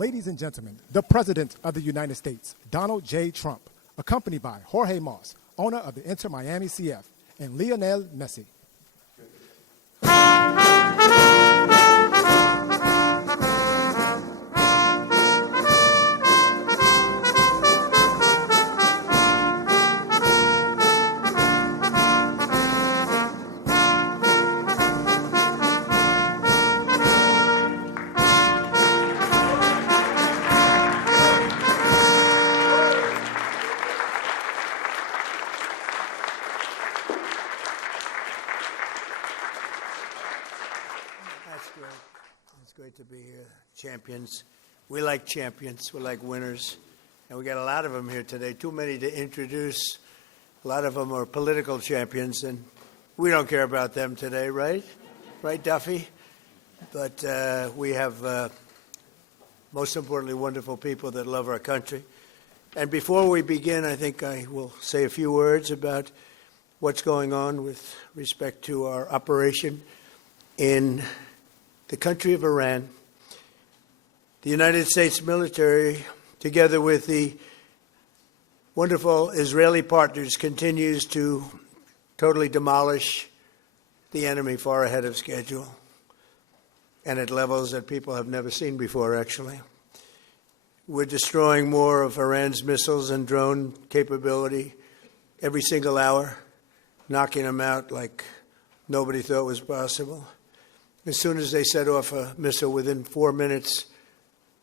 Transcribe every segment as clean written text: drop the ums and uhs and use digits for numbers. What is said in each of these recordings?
Ladies and gentlemen, the President of the United States, Donald J. Trump, accompanied by Jorge Moss, owner of the Inter Miami CF, and Lionel Messi. It's great to be here. Champions. We like champions. We like winners. And we got a lot of them here today. Too many to introduce. A lot of them are political champions, and we don't care about them today, right? Right, Duffy? But we have, most importantly, wonderful people that love our country. And before we begin, I think I will say a few words about what's going on with respect to our operation in the country of Iran. The United States military, together with the wonderful Israeli partners, continues to totally demolish the enemy far ahead of schedule and at levels that people have never seen before, actually. We're destroying more of Iran's missiles and drone capability every single hour, knocking them out like nobody thought was possible. As soon as they set off a missile, within 4 minutes,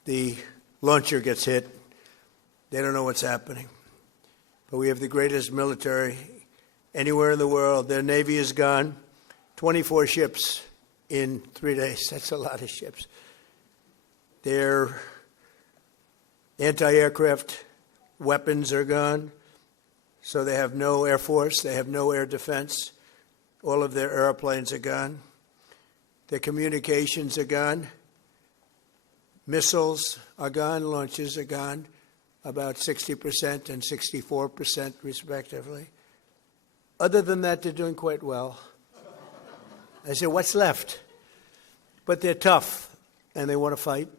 the launcher gets hit. They don't know what's happening. But we have the greatest military anywhere in the world. Their Navy is gone. 24 ships in 3 days. That's a lot of ships. Their anti-aircraft weapons are gone. So they have no air force. They have no air defense. All of their airplanes are gone. Their communications are gone. Missiles are gone. Launches are gone. About 60% and 64%, respectively. Other than that, they're doing quite well. I said, what's left? But they're tough, and they want to fight.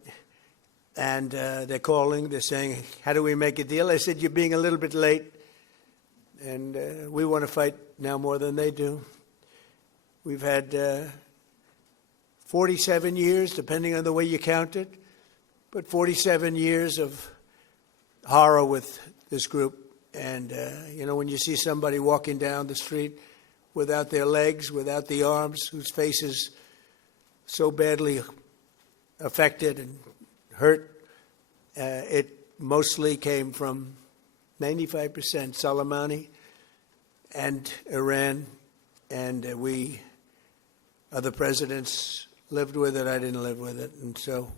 And they're calling. They're saying, how do we make a deal? I said, you're being a little bit late. And we want to fight now more than they do. We've had 47 years, depending on the way you count it, but 47 years of horror with this group. And, when you see somebody walking down the street without their legs, without the arms, whose face is so badly affected and hurt, it mostly came from 95% Soleimani and Iran, and we, other presidents, lived with it. I didn't live with it. And so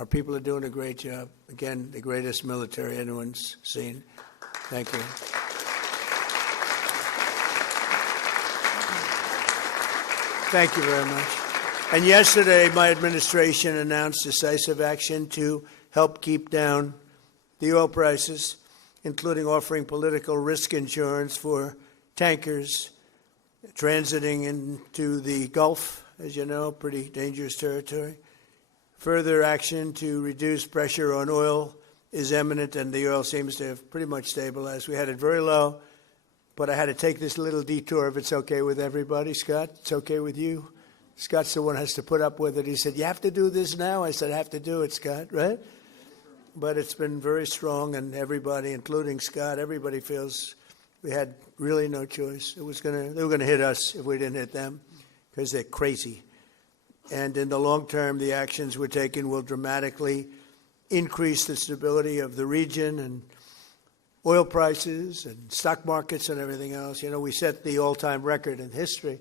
our people are doing a great job. Again, the greatest military anyone's seen. Thank you. Thank you very much. And yesterday, my administration announced decisive action to help keep down the oil prices, including offering political risk insurance for tankers transiting into the Gulf, as you know, pretty dangerous territory. Further action to reduce pressure on oil is imminent, and the oil seems to have pretty much stabilized. We had it very low, but I had to take this little detour, if it's okay with everybody. Scott, it's okay with you? Scott's the one who has to put up with it. He said, you have to do this now? I said, I have to do it, Scott, right? But it's been very strong, and everybody, including Scott, everybody feels we had really no choice. They were going to hit us if we didn't hit them, because they're crazy. And in the long term, the actions we're taking will dramatically increase the stability of the region and oil prices and stock markets and everything else. We set the all-time record in history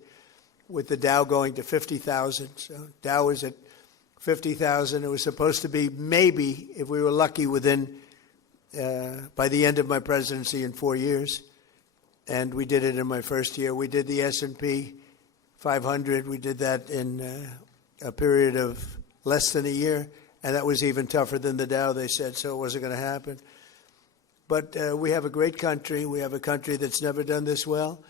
with the Dow going to 50,000. So Dow is at 50,000. It was supposed to be maybe, if we were lucky, within by the end of my presidency in 4 years. And we did it in my first year. We did the S&P 500. We did that in a period of less than a year. And that was even tougher than the Dow, they said, so it wasn't going to happen. But we have a great country. We have a country that's never done this well.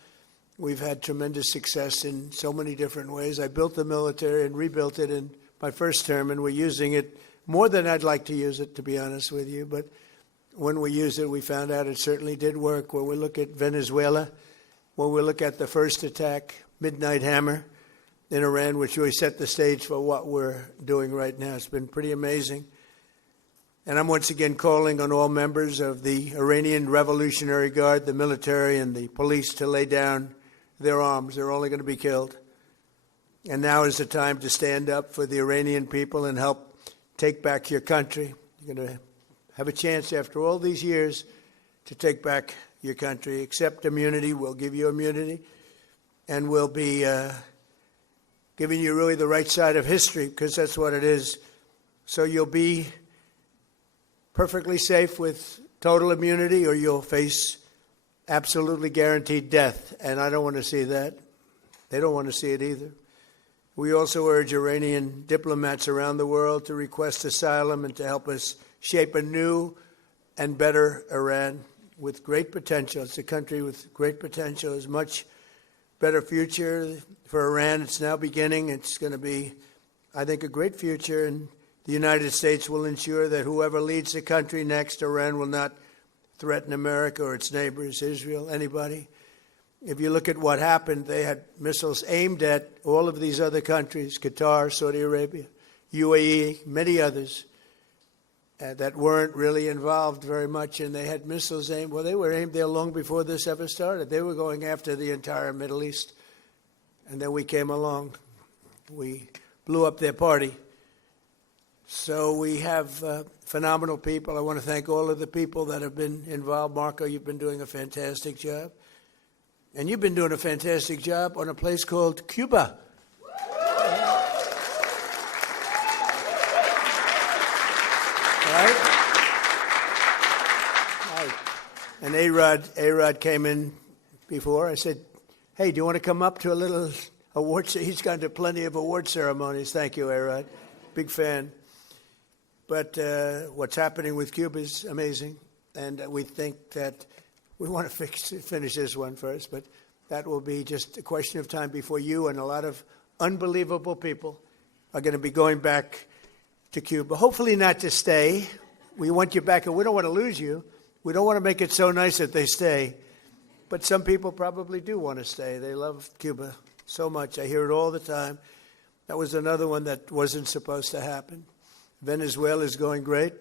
We've had tremendous success in so many different ways. I built the military and rebuilt it in my first term, and we're using it more than I'd like to use it, to be honest with you. But when we used it, we found out it certainly did work. When we look at Venezuela, when we look at the first attack, Midnight Hammer, in Iran, which really set the stage for what we're doing right now. It's been pretty amazing. And I'm once again calling on all members of the Iranian Revolutionary Guard, the military, and the police to lay down their arms. They're only going to be killed. And now is the time to stand up for the Iranian people and help take back your country. You're going to have a chance after all these years to take back your country. Accept immunity. We'll give you immunity. And we'll be giving you really the right side of history, because that's what it is. So you'll be perfectly safe with total immunity, or you'll face absolutely guaranteed death. And I don't want to see that. They don't want to see it either. We also urge Iranian diplomats around the world to request asylum and to help us shape a new and better Iran with great potential. It's a country with great potential. There's much better future for Iran. It's now beginning. It's going to be, I think, a great future. And the United States will ensure that whoever leads the country next, Iran will not threaten America or its neighbors, Israel, anybody. If you look at what happened, they had missiles aimed at all of these other countries, Qatar, Saudi Arabia, UAE, many others that weren't really involved very much, and they had missiles aimed. Well, they were aimed there long before this ever started. They were going after the entire Middle East, and then we came along. We blew up their party. So we have phenomenal people. I want to thank all of the people that have been involved. Marco, you've been doing a fantastic job. And you've been doing a fantastic job on a place called Cuba. Right? And A-Rod came in before. I said, hey, do you want to come up to a little award? He's gone to plenty of award ceremonies. Thank you, A-Rod. Big fan. But what's happening with Cuba is amazing. And we think that we want to finish this one first, but that will be just a question of time before you and a lot of unbelievable people are going to be going back to Cuba. Hopefully not to stay. We want you back, and we don't want to lose you. We don't want to make it so nice that they stay. But some people probably do want to stay. They love Cuba so much. I hear it all the time. That was another one that wasn't supposed to happen. Venezuela is going great.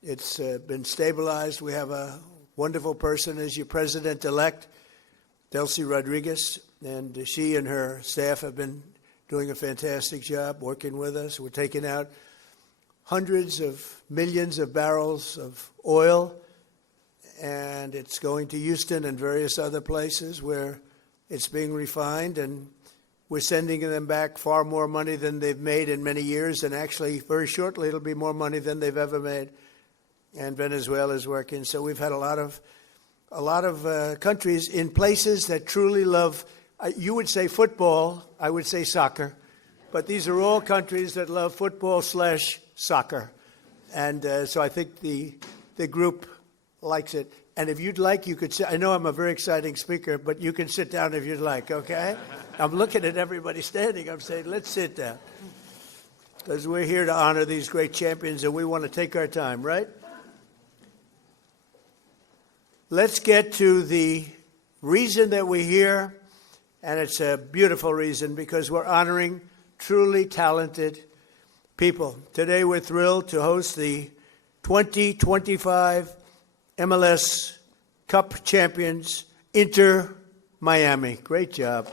It's been stabilized. We have a wonderful person as your president-elect, Delcy Rodriguez, and she and her staff have been doing a fantastic job working with us. We're taking out hundreds of millions of barrels of oil, and it's going to Houston and various other places where it's being refined, and we're sending them back far more money than they've made in many years, and actually very shortly it'll be more money than they've ever made. And Venezuela is working. So we've had a lot of countries in places that truly love, you would say football, I would say soccer, but these are all countries that love football/soccer. And so I think the group likes it. And if you'd like, you could sit. I know I'm a very exciting speaker, but you can sit down if you'd like, okay? I'm looking at everybody standing. I'm saying, let's sit down. Because we're here to honor these great champions, and we want to take our time, right? Let's get to the reason that we're here, and it's a beautiful reason because we're honoring truly talented people. Today we're thrilled to host the 2025 MLS Cup champions, Inter Miami. Great job.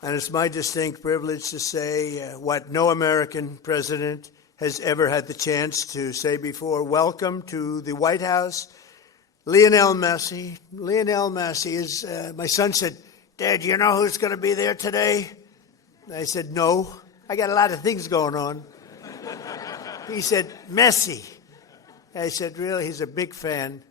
And it's my distinct privilege to say what no American president has ever had the chance to say before. Welcome to the White House, Lionel Messi. Lionel Messi is, my son said, Dad, you know who's going to be there today? And I said, no, I got a lot of things going on. He said, Messi. I said, really? He's a big fan.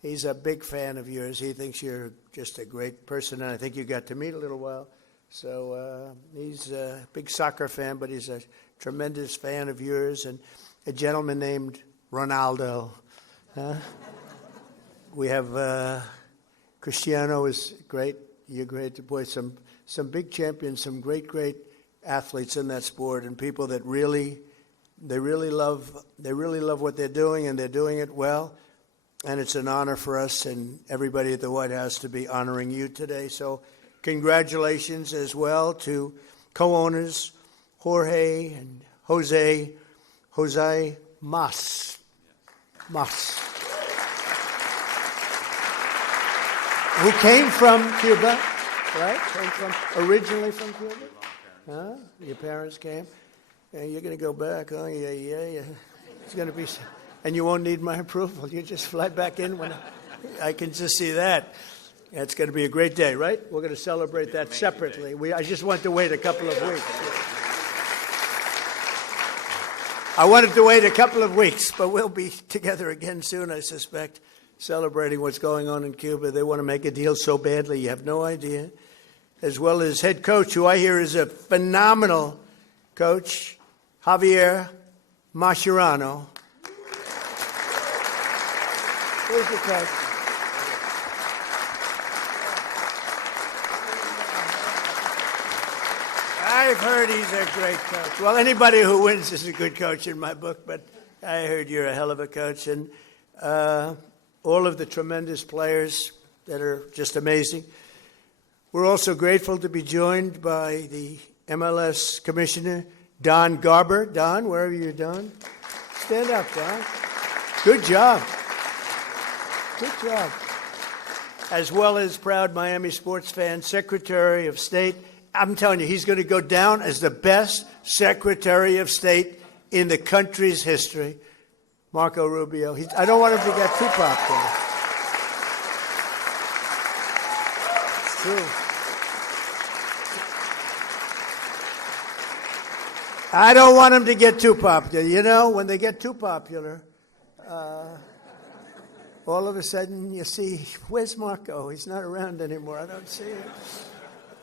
He's a big fan of yours. He thinks you're just a great person, and I think you got to meet a little while. So he's a big soccer fan, but he's a tremendous fan of yours. And a gentleman named Ronaldo. We have Cristiano is great. You're great. Boy, some big champions, some great athletes in that sport, and people that really love what they're doing, and they're doing it well. And it's an honor for us and everybody at the White House to be honoring you today. So congratulations as well to co-owners Jorge and Jose Mas, who came from Cuba, right? Originally from Cuba? Huh? Your parents came? And you're going to go back, huh? Yeah. It's going to be... And you won't need my approval. You just fly back in when I can just see that. It's going to be a great day, right? We're going to celebrate that separately. I just want to wait a couple of weeks. I wanted to wait a couple of weeks, but we'll be together again soon, I suspect, celebrating what's going on in Cuba. They want to make a deal so badly, you have no idea. As well as head coach, who I hear is a phenomenal coach, Javier Mascherano. Where's the coach? I've heard he's a great coach. Well, anybody who wins is a good coach in my book, but I heard you're a hell of a coach. And all of the tremendous players that are just amazing. We're also grateful to be joined by the MLS Commissioner, Don Garber. Don, wherever you're, Don. Stand up, Don. Good job. Good job. As well as proud Miami sports fan, Secretary of State. I'm telling you, he's going to go down as the best Secretary of State in the country's history, Marco Rubio. I don't want him to get too popular. It's true. I don't want him to get too popular. You know, when they get too popular, all of a sudden you see, where's Marco? He's not around anymore. I don't see him.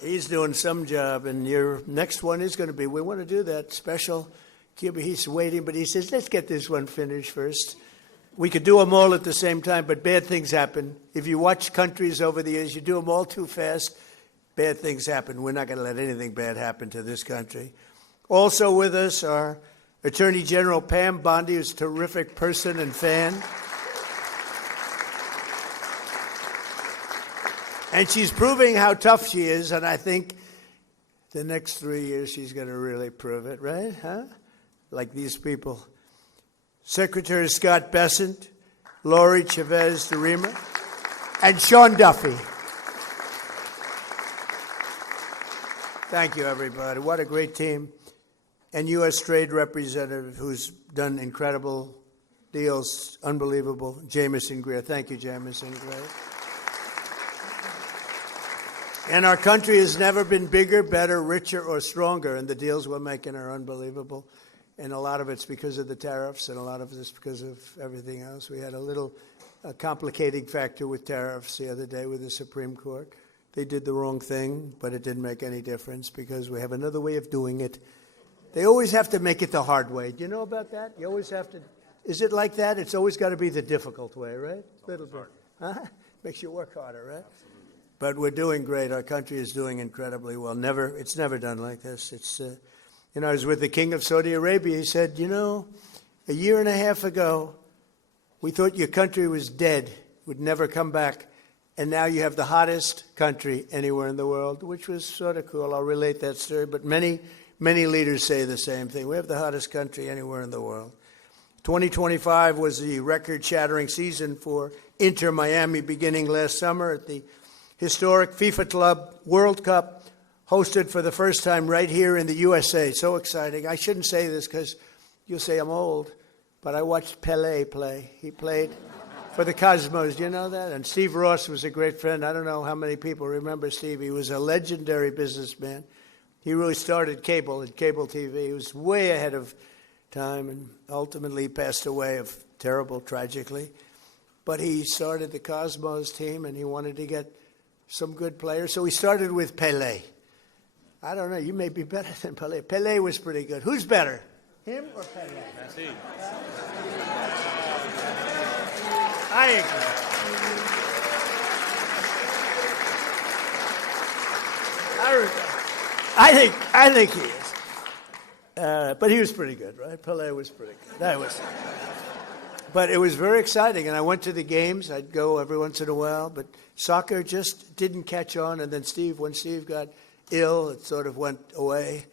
He's doing some job, and your next one is going to be, we want to do that special Cuba. He's waiting, but he says, let's get this one finished first. We could do them all at the same time, but bad things happen. If you watch countries over the years, you do them all too fast, bad things happen. We're not going to let anything bad happen to this country. Also with us are Attorney General Pam Bondi, who's a terrific person and fan. And she's proving how tough she is, and I think the next 3 years she's going to really prove it, right? Huh? Like these people. Secretary Scott Bessent, Lori Chavez de Rima, and Sean Duffy. Thank you, everybody. What a great team. And U.S. Trade Representative, who's done incredible deals, unbelievable, Jamison Greer. Thank you, Jamison Greer. And our country has never been bigger, better, richer, or stronger, and the deals we're making are unbelievable. And a lot of it's because of the tariffs, and a lot of it's because of everything else. We had a little complicating factor with tariffs the other day with the Supreme Court. They did the wrong thing, but it didn't make any difference because we have another way of doing it. They always have to make it the hard way. Do you know about that? You always have to. Is it like that? It's always got to be the difficult way, right? A little bit. Huh? Makes you work harder, right? But we're doing great. Our country is doing incredibly well. It's never done like this. I was with the King of Saudi Arabia. He said, a year and a half ago, we thought your country was dead, would never come back. And now you have the hottest country anywhere in the world, which was sort of cool. I'll relate that story. But many leaders say the same thing. We have the hottest country anywhere in the world. 2025 was the record-shattering season for Inter Miami beginning last summer at the historic FIFA Club World Cup, hosted for the first time right here in the USA. So exciting. I shouldn't say this because you'll say I'm old, but I watched Pelé play. He played for the Cosmos. Do you know that? And Steve Ross was a great friend. I don't know how many people remember Steve. He was a legendary businessman. He really started cable TV. He was way ahead of time and ultimately passed away tragically. But he started the Cosmos team, and he wanted to get some good players. So he started with Pelé. I don't know. You may be better than Pelé. Pelé was pretty good. Who's better, him or Pelé? Messi. I agree. I think he is. But he was pretty good, right? Pelé was pretty good. But it was very exciting, and I went to the games. I'd go every once in a while, but soccer just didn't catch on. And then when Steve got ill, it sort of went away,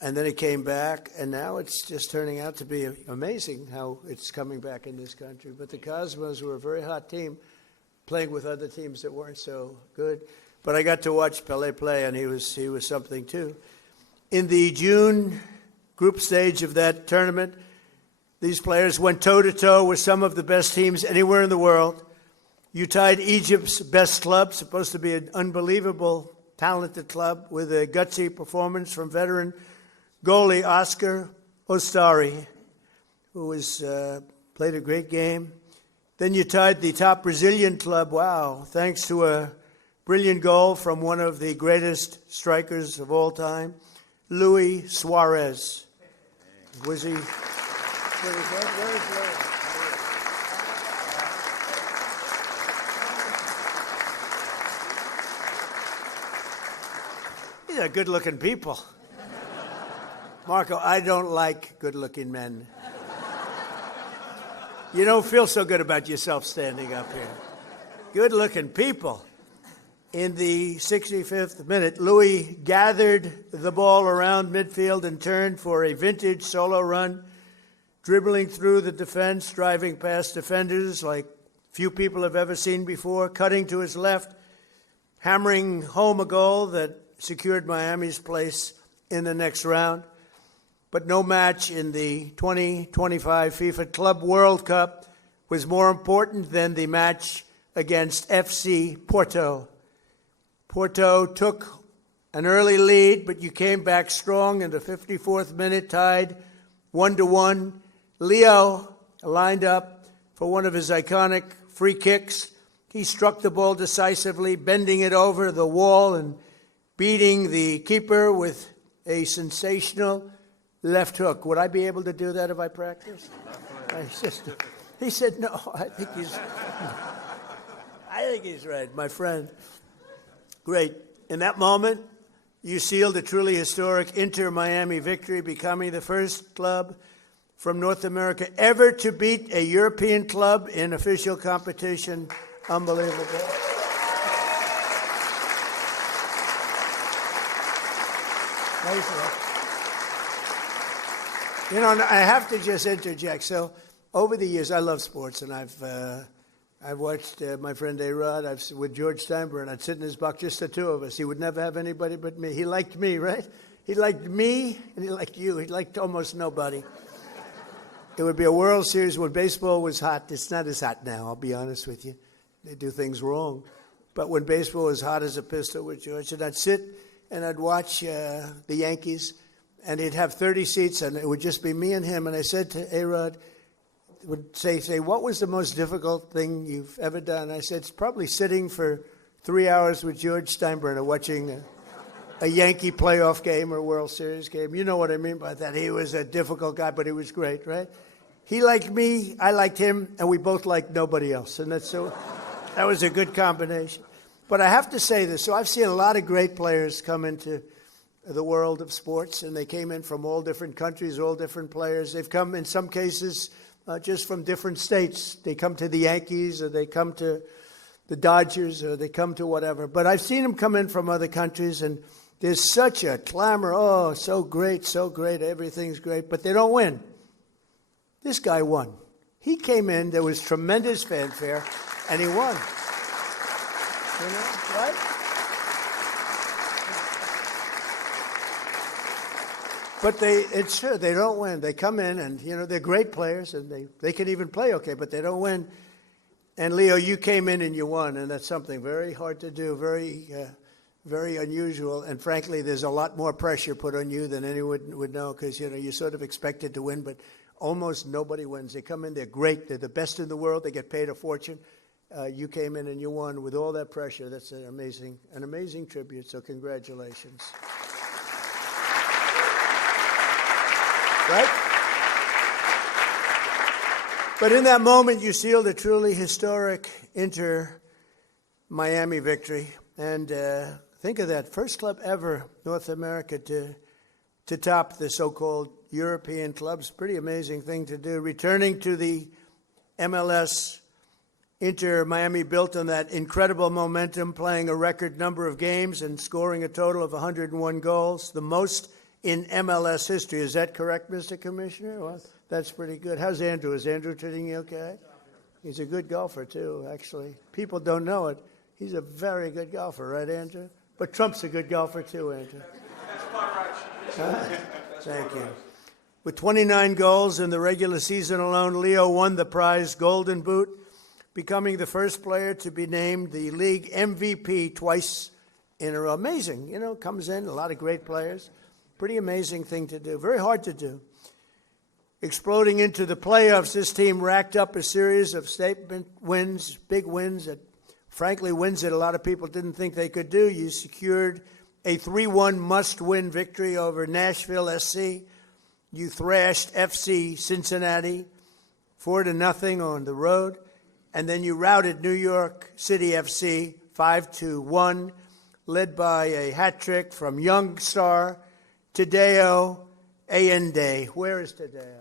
and then it came back, and now it's just turning out to be amazing how it's coming back in this country. But the Cosmos were a very hot team, playing with other teams that weren't so good. But I got to watch Pelé play, and he was something too. In the June group stage of that tournament, these players went toe-to-toe with some of the best teams anywhere in the world. You tied Egypt's best club, supposed to be an unbelievable, talented club, with a gutsy performance from veteran goalie Oscar Ostari, who played a great game. Then you tied the top Brazilian club, thanks to a brilliant goal from one of the greatest strikers of all time, Luis Suarez. Was he? Where is Luis? These are good-looking people. Marco, I don't like good-looking men. You don't feel so good about yourself standing up here. Good-looking people. In the 65th minute, Louis gathered the ball around midfield and turned for a vintage solo run, dribbling through the defense, driving past defenders like few people have ever seen before, cutting to his left, hammering home a goal that secured Miami's place in the next round. But no match in the 2025 FIFA Club World Cup was more important than the match against FC Porto. Porto took an early lead, but you came back strong in the 54th minute, tied 1-1. Leo lined up for one of his iconic free kicks. He struck the ball decisively, bending it over the wall and beating the keeper with a sensational left hook. Would I be able to do that if I practiced? He said, no, I think he's right, my friend. Great. In that moment, you sealed a truly historic Inter-Miami victory, becoming the first club from North America ever to beat a European club in official competition. Unbelievable. You know, I have to just interject. So, over the years, I love sports, and I've watched my friend A-Rod. With George Steinbrenner, I'd sit in his box, just the two of us. He would never have anybody but me. He liked me, right? He liked me, and he liked you. He liked almost nobody. It would be a World Series when baseball was hot. It's not as hot now, I'll be honest with you. They do things wrong. But when baseball was hot as a pistol with George, and I'd sit and I'd watch the Yankees, and he'd have 30 seats, and it would just be me and him. And I said to A-Rod, would say, what was the most difficult thing you've ever done? I said, it's probably sitting for 3 hours with George Steinbrenner watching a Yankee playoff game or World Series game. You know what I mean by that. He was a difficult guy, but he was great, right? He liked me, I liked him, and we both liked nobody else. And that was a good combination. But I have to say this. So I've seen a lot of great players come into the world of sports, and they came in from all different countries, all different players. They've come, in some cases, just from different states. They come to the Yankees, or they come to the Dodgers, or they come to whatever. But I've seen them come in from other countries, and there's such a clamor. Oh, so great, everything's great. But they don't win. This guy won. He came in, there was tremendous fanfare, and he won. You know, right? But it's true, they don't win. They come in and, you know, they're great players and they can even play okay, but they don't win. And Leo, you came in and you won, and that's something very hard to do, very unusual. And frankly, there's a lot more pressure put on you than anyone would know, because, you know, you're sort of expected to win, but almost nobody wins. They come in, they're great, they're the best in the world, they get paid a fortune. You came in and you won with all that pressure. That's an amazing tribute, so congratulations. Right? But in that moment, you sealed a truly historic Inter-Miami victory. And think of that, first club ever, North America, to top the so-called European clubs. Pretty amazing thing to do. Returning to the MLS, Inter-Miami built on that incredible momentum, playing a record number of games and scoring a total of 101 goals, the most in MLS history. Is that correct, Mr. Commissioner? Well, that's pretty good. How's Andrew? Is Andrew treating you okay? He's a good golfer, too, actually. People don't know it. He's a very good golfer, right, Andrew? But Trump's a good golfer, too, Andrew. Thank you. With 29 goals in the regular season alone, Leo won the prize Golden Boot, becoming the first player to be named the league MVP twice in a row. Amazing, comes in, a lot of great players. Pretty amazing thing to do, very hard to do. Exploding into the playoffs, this team racked up a series of statement wins, big wins, that frankly wins that a lot of people didn't think they could do. You secured a 3-1 must-win victory over Nashville SC. You thrashed FC Cincinnati 4-0 on the road. And then you routed New York City FC 5-1, led by a hat trick from young star Tadeo Allende. Where is Tadeo?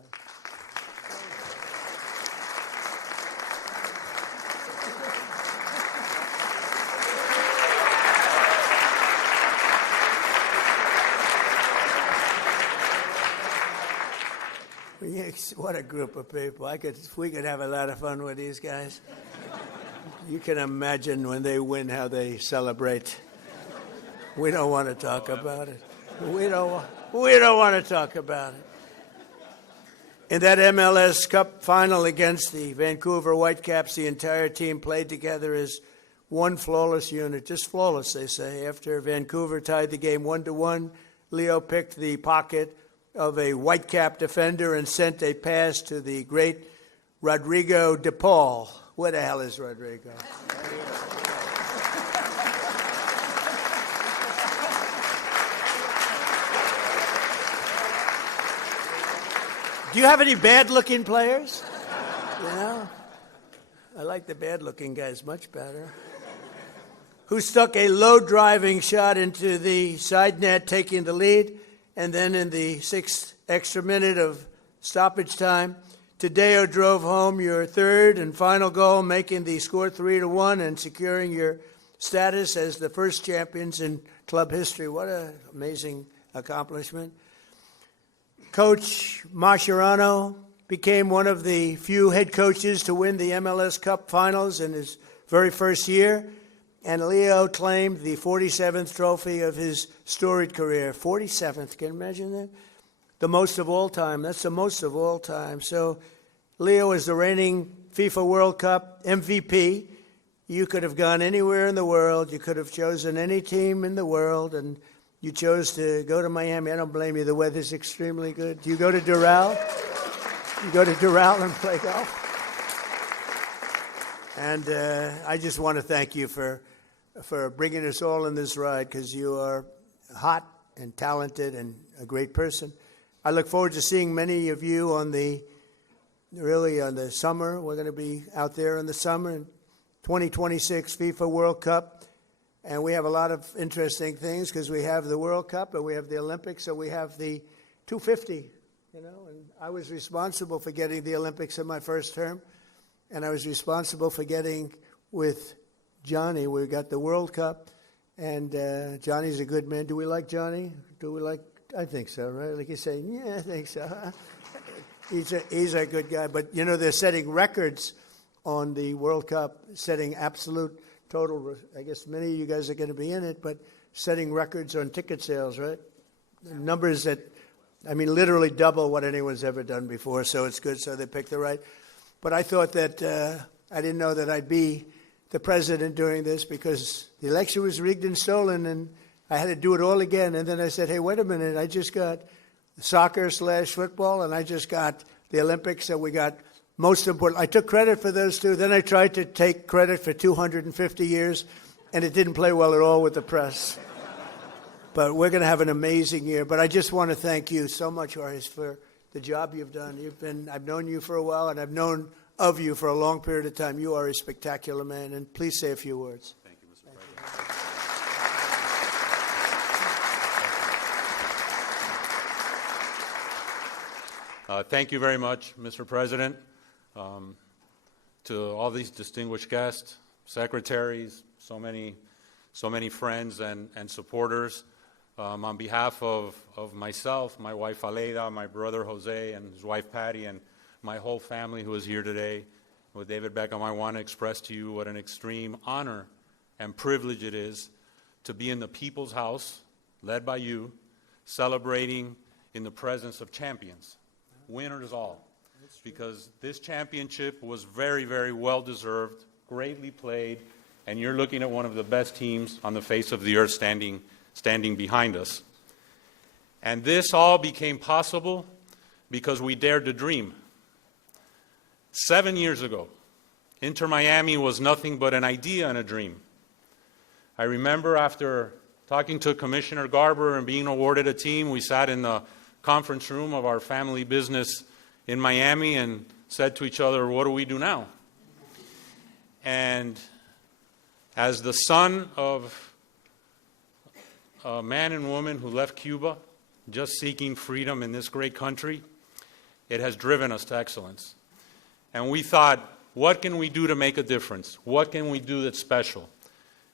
What a group of people. We could have a lot of fun with these guys. You can imagine when they win how they celebrate. We don't want to talk about it. We don't want to talk about it. In that MLS Cup final against the Vancouver Whitecaps, the entire team played together as one flawless unit. Just flawless, they say. After Vancouver tied the game 1-1, Leo picked the pocket of a Whitecap defender and sent a pass to the great Rodrigo de Paul. Where the hell is Rodrigo? Do you have any bad-looking players? I like the bad-looking guys much better. Who stuck a low-driving shot into the side net, taking the lead. And then in the 6th extra minute of stoppage time, Tadeo drove home your third and final goal, making the score 3-1 and securing your status as the first champions in club history. What an amazing accomplishment. Coach Mascherano became one of the few head coaches to win the MLS Cup finals in his very first year. And Leo claimed the 47th trophy of his storied career. 47th, can you imagine that? The most of all time. That's the most of all time. So Leo is the reigning FIFA World Cup MVP. You could have gone anywhere in the world. You could have chosen any team in the world, and you chose to go to Miami. I don't blame you. The weather's extremely good. Do you go to Doral? You go to Doral and play golf? And I just want to thank you for bringing us all in this ride, because you are hot and talented and a great person. I look forward to seeing many of you on the summer. We're going to be out there in the summer in 2026 FIFA World Cup. And we have a lot of interesting things, because we have the World Cup and we have the Olympics, so we have the 250, and I was responsible for getting the Olympics in my first term, and I was responsible for getting with Johnny. We got the World Cup, and Johnny's a good man. Do we like Johnny? I think so, right? Like you say, yeah, I think so. He's a good guy. But, they're setting records on the World Cup, setting absolute total. I guess many of you guys are going to be in it, but setting records on ticket sales, right? Numbers that, literally double what anyone's ever done before. So it's good. So they picked the right. But I thought that I didn't know that I'd be the president during this, because the election was rigged and stolen, and I had to do it all again. And then I said, hey, wait a minute, I just got soccer/football, and I just got the Olympics, and we got most important. I took credit for those two. Then I tried to take credit for 250 years, and it didn't play well at all with the press. But we're going to have an amazing year. But I just want to thank you so much, Horace, for the job you've done. I've known you for a while, and I've known of you for a long period of time. You are a spectacular man, and please say a few words. Thank you, Mr. President. Thank you very much, Mr. President. To all these distinguished guests, secretaries, so many friends and supporters, on behalf of myself, my wife Aleida, my brother Jose, and his wife Patty, and my whole family who is here today, with David Beckham, I want to express to you what an extreme honor and privilege it is to be in the People's House, led by you, celebrating in the presence of champions, winners all. Because this championship was very, very well-deserved, greatly played, and you're looking at one of the best teams on the face of the earth standing behind us. And this all became possible because we dared to dream. 7 years ago, Inter Miami was nothing but an idea and a dream. I remember after talking to Commissioner Garber and being awarded a team, we sat in the conference room of our family business in Miami and said to each other, what do we do now? And as the son of a man and woman who left Cuba just seeking freedom in this great country, it has driven us to excellence. And we thought, what can we do to make a difference? What can we do that's special?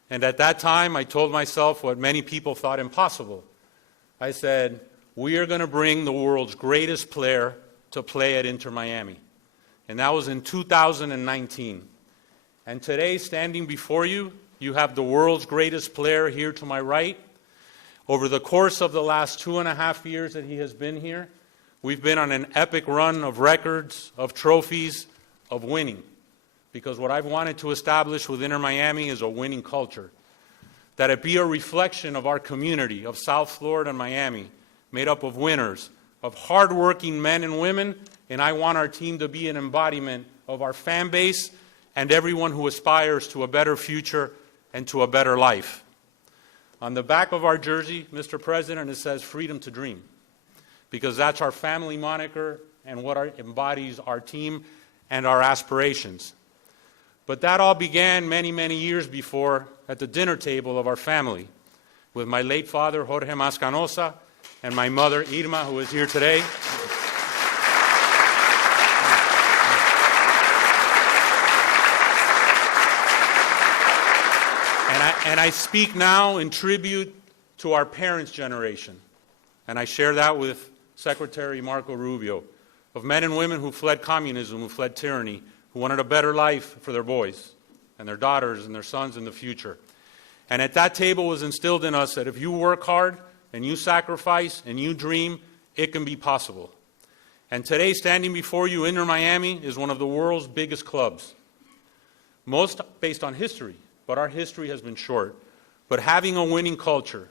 And at that time, I told myself what many people thought impossible. I said, we are going to bring the world's greatest player to play at Inter Miami. And that was in 2019. And today, standing before you, you have the world's greatest player here to my right. Over the course of the last 2.5 years that he has been here, we've been on an epic run of records, of trophies, of winning. Because what I've wanted to establish with Inter Miami is a winning culture. That it be a reflection of our community of South Florida and Miami, made up of winners, of hardworking men and women, and I want our team to be an embodiment of our fan base and everyone who aspires to a better future and to a better life. On the back of our jersey, Mr. President, it says freedom to dream, because that's our family moniker and what embodies our team and our aspirations. But that all began many, many years before at the dinner table of our family with my late father, Jorge Mascanosa, and my mother, Irma, who is here today. And I speak now in tribute to our parents' generation. And I share that with Secretary Marco Rubio, of men and women who fled communism, who fled tyranny, who wanted a better life for their boys and their daughters and their sons in the future. And at that table was instilled in us that if you work hard and you sacrifice and you dream, it can be possible. And today, standing before you, Inter Miami is one of the world's biggest clubs. Most based on history, but our history has been short. But having a winning culture,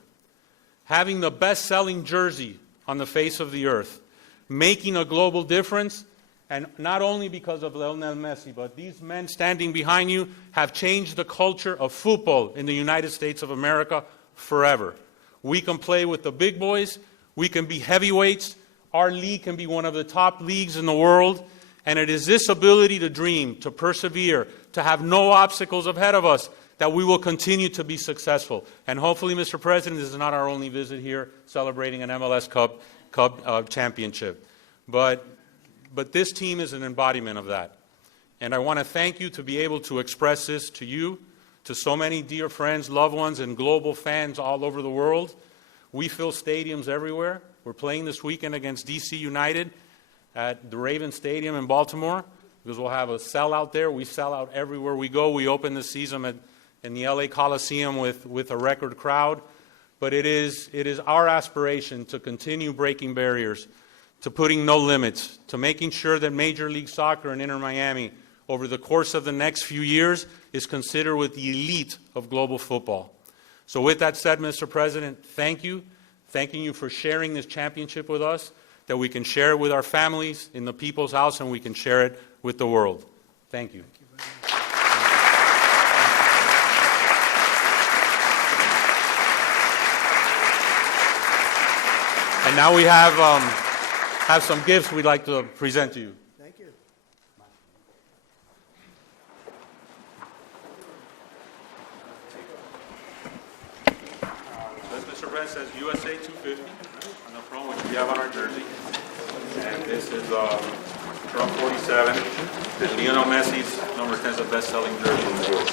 having the best-selling jersey on the face of the earth, making a global difference, and not only because of Lionel Messi, but these men standing behind you have changed the culture of football in the United States of America forever. We can play with the big boys. We can be heavyweights. Our league can be one of the top leagues in the world. And it is this ability to dream, to persevere, to have no obstacles ahead of us that we will continue to be successful. And hopefully, Mr. President, this is not our only visit here celebrating an MLS Cup championship. But this team is an embodiment of that. And I want to thank you to be able to express this to you, to so many dear friends, loved ones, and global fans all over the world. We fill stadiums everywhere. We're playing this weekend against DC United at the Ravens Stadium in Baltimore, because we'll have a sellout there. We sell out everywhere we go. We open the season in the LA Coliseum with a record crowd. But it is our aspiration to continue breaking barriers, to putting no limits, to making sure that Major League Soccer and Inter Miami, over the course of the next few years, is considered with the elite of global football. So with that said, Mr. President, thank you. Thanking you for sharing this championship with us, that we can share it with our families in the People's House and we can share it with the world. Thank you. And now we have some gifts we'd like to present to you. Thank you. event says USA 250 on the front, which we have on our jersey. And this is Trump 47. And Lionel Messi's number 10 is the best-selling jersey in the world.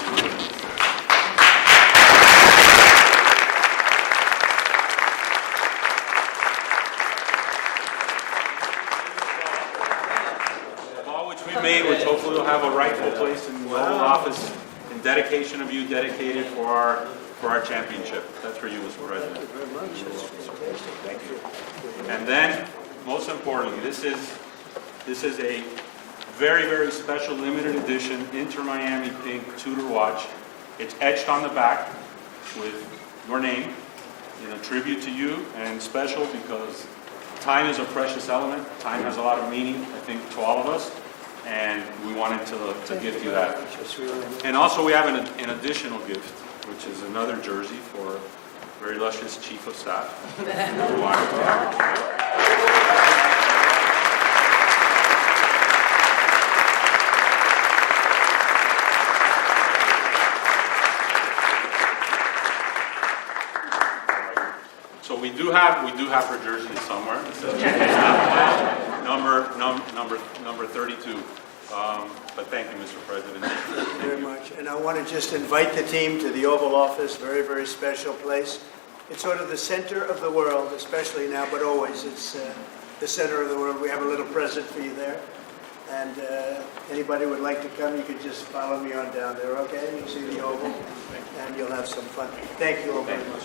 Made, which hopefully will have a rightful place in the Oval Office in dedication of you, dedicated for our championship. That's for you, Mr. President. Thank you. And then, most importantly, this is a very, very special limited edition Inter Miami pink Tudor watch. It's etched on the back with your name in a tribute to you, and special because time is a precious element. Time has a lot of meaning, I think, to all of us. And we wanted to gift you that. And also we have an additional gift, which is another jersey for a very illustrious Chief of Staff. So we do have her jersey somewhere. Number 32. But thank you, Mr. President. Thank you very much. And I want to just invite the team to the Oval Office, very, very special place. It's sort of the center of the world, especially now, but always it's the center of the world. We have a little present for you there. And anybody would like to come, you could just follow me on down there, okay? You'll see the Oval, and you'll have some fun. Thank you all very much.